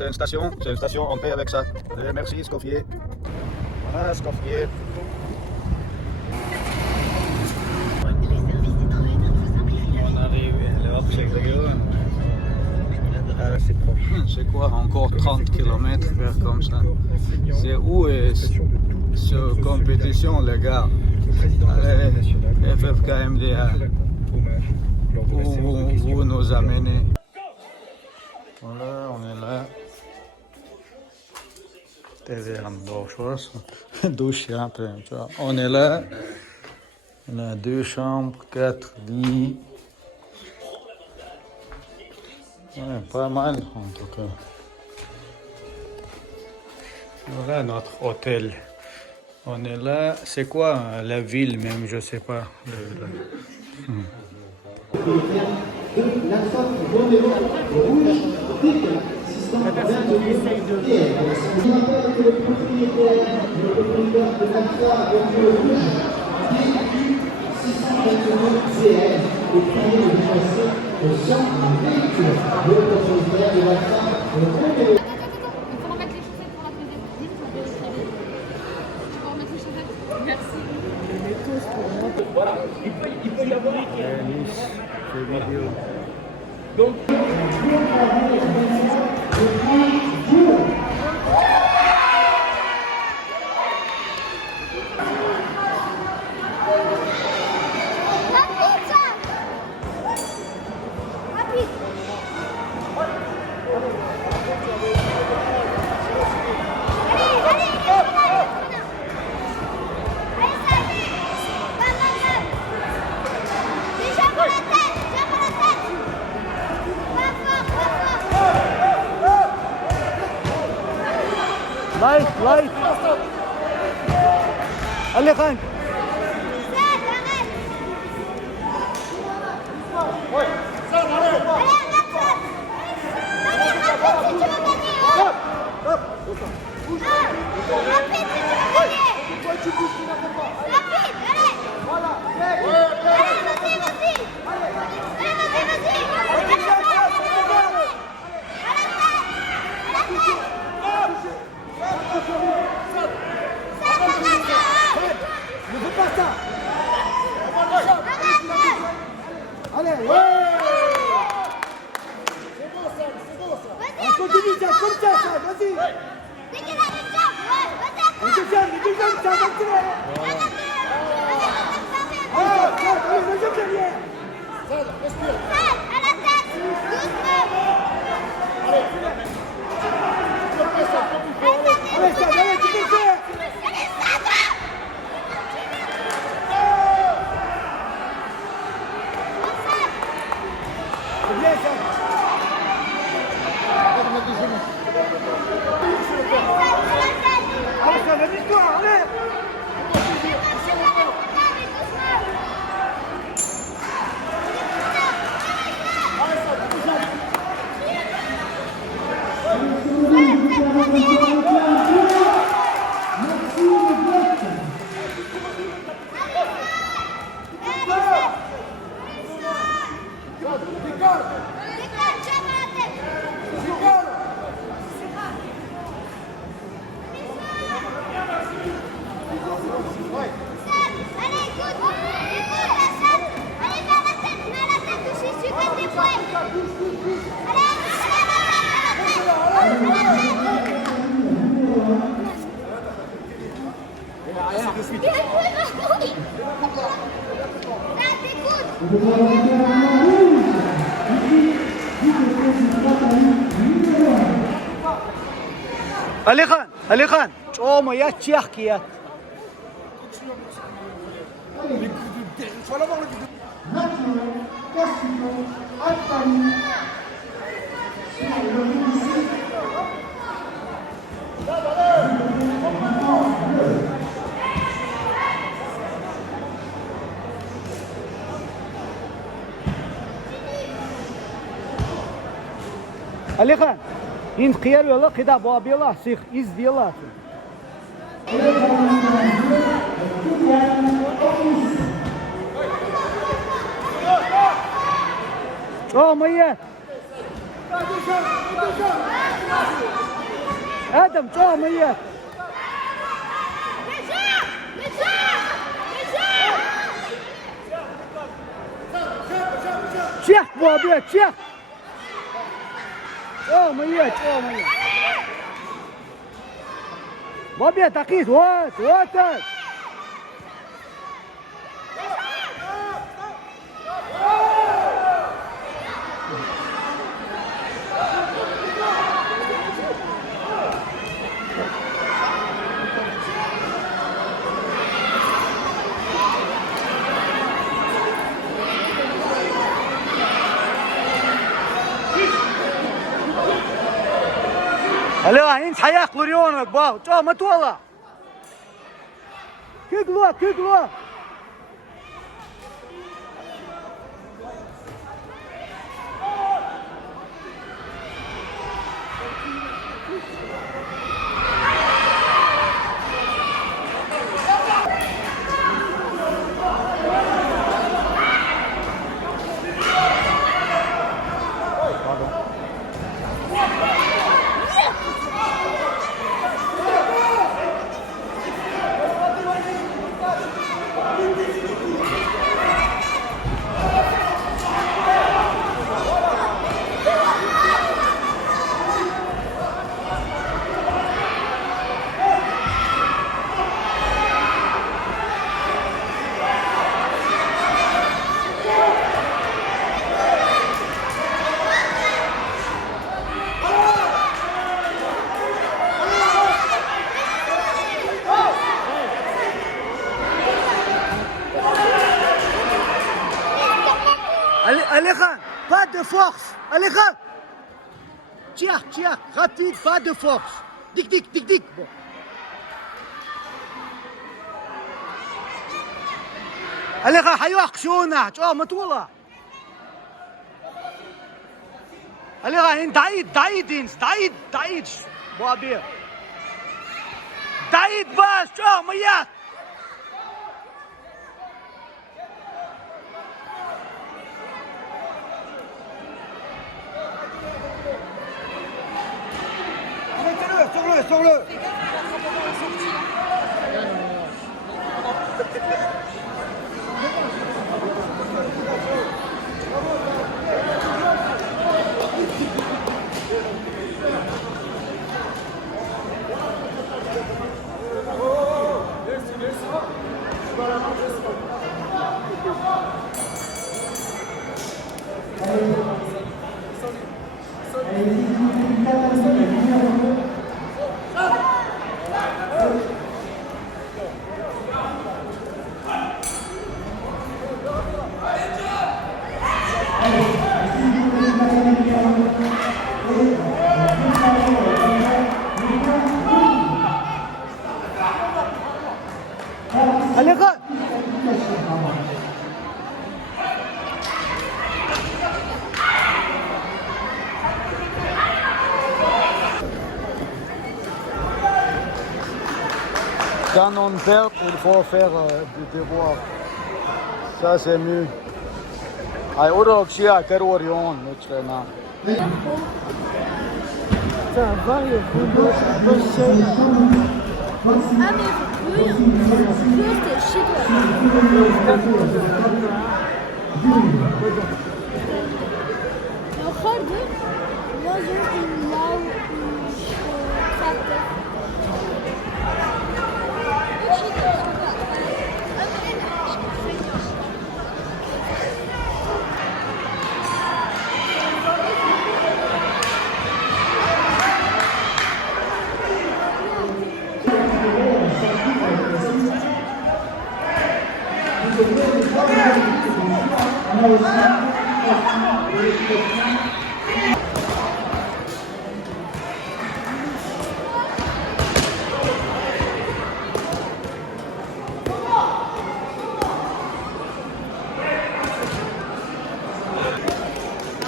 C'est une station, on paye avec ça. Merci, Scoffier. Voilà, Scoffier. On arrive, c'est proche. C'est quoi, encore 30 km faire comme ça? C'est où est cette compétition, les gars? Allez, FFKMDA, où vous nous amenez? Voilà, on est là. Douche, on est là. On a 2 chambres, 4 lits. Ouais, pas mal en tout cas. Voilà notre hôtel. On est là. C'est quoi la ville même? Je sais pas. La personne qui essaye de... Voilà, il peut y avoir. Donc, Light. Allez, Khan. Allez, ouais. C'est bon ça. On continue ça, comme ça, vas-y. On deuxième, ça va tirer. Allez, deuxième derrière. Respire. À la tête, doucement. Allez, tu peux faire. La victoire, allez! Ali Khan, ጮሞ ያቺ ያህኪያት Ali Khan, in qiyarıyorlar, qida boğabiliyorlar, sık izliyorlar. Oh, Maya. ادم شو ميت Çek bu abi, çek. Olmayacak, olmayacak. Babi takis, what? Алло, инс хаяк лурионок, бау, чё, матуала? Кыгло. Alekhan, pas de force. Alekhan. Tiens, rapide, pas de force. Dik. Bon. Alekhan, hayok şuna. Oh, matula. Alekhan, in daid. Bu abi. Daid bas, oh, mayat. Sors-le. Alekhan. Quand on perd, il faut faire du devoir. Ça c'est mieux. Ay orokşiya kerorion meçrena. Ça va, il faut Ah mais brûle, t'es chez toi. Yukarıda lazım lav traktör.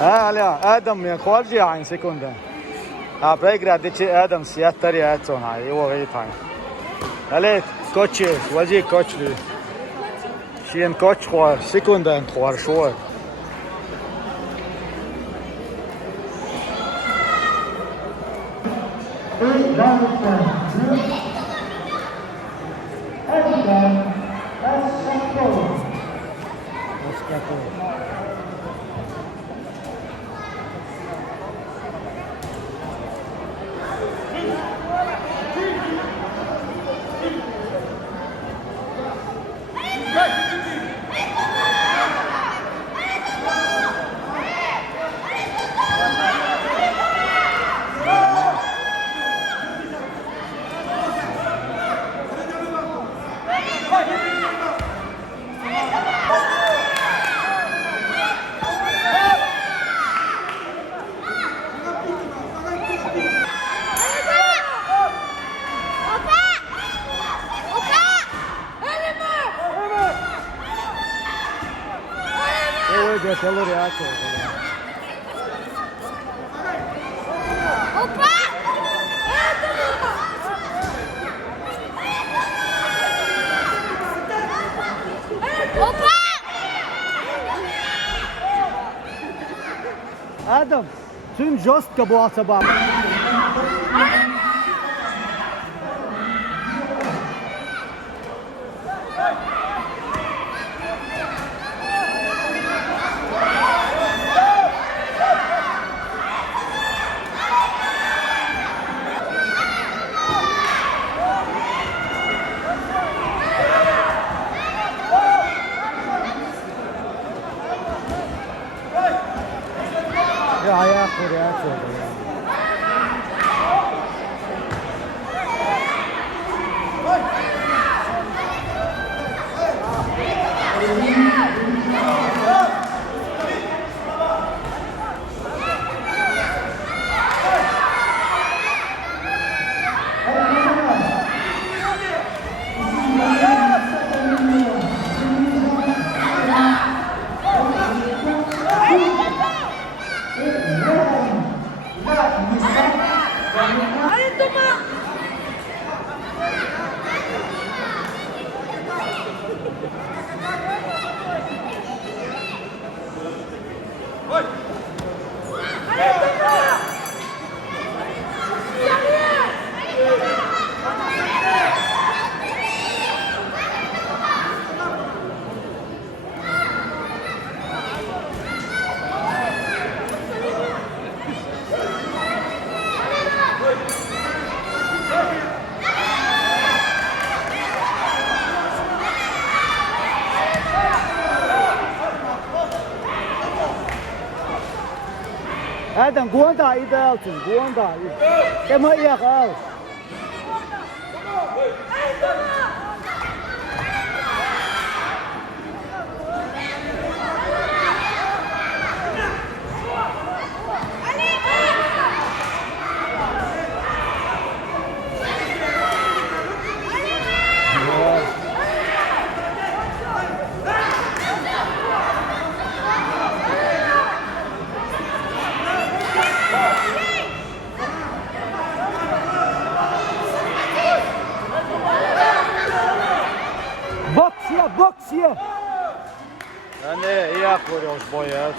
Alea, Adam je kvarđija in sekunda. A pregra deče Adam sjatari econa, evo vitaj. Ale, koče, vađi kočli. Šien koč hvar, sekunda en hvar šor. Evet, yapılır ya. Adam, tüm jostka bu ataba. Ya ayak buraya koydu ya. Adam, gewoon daar in de Elton, gewoon daar. Kijk maar hier uit. Boks hier! Ja, nee, hier voor ons boy uit.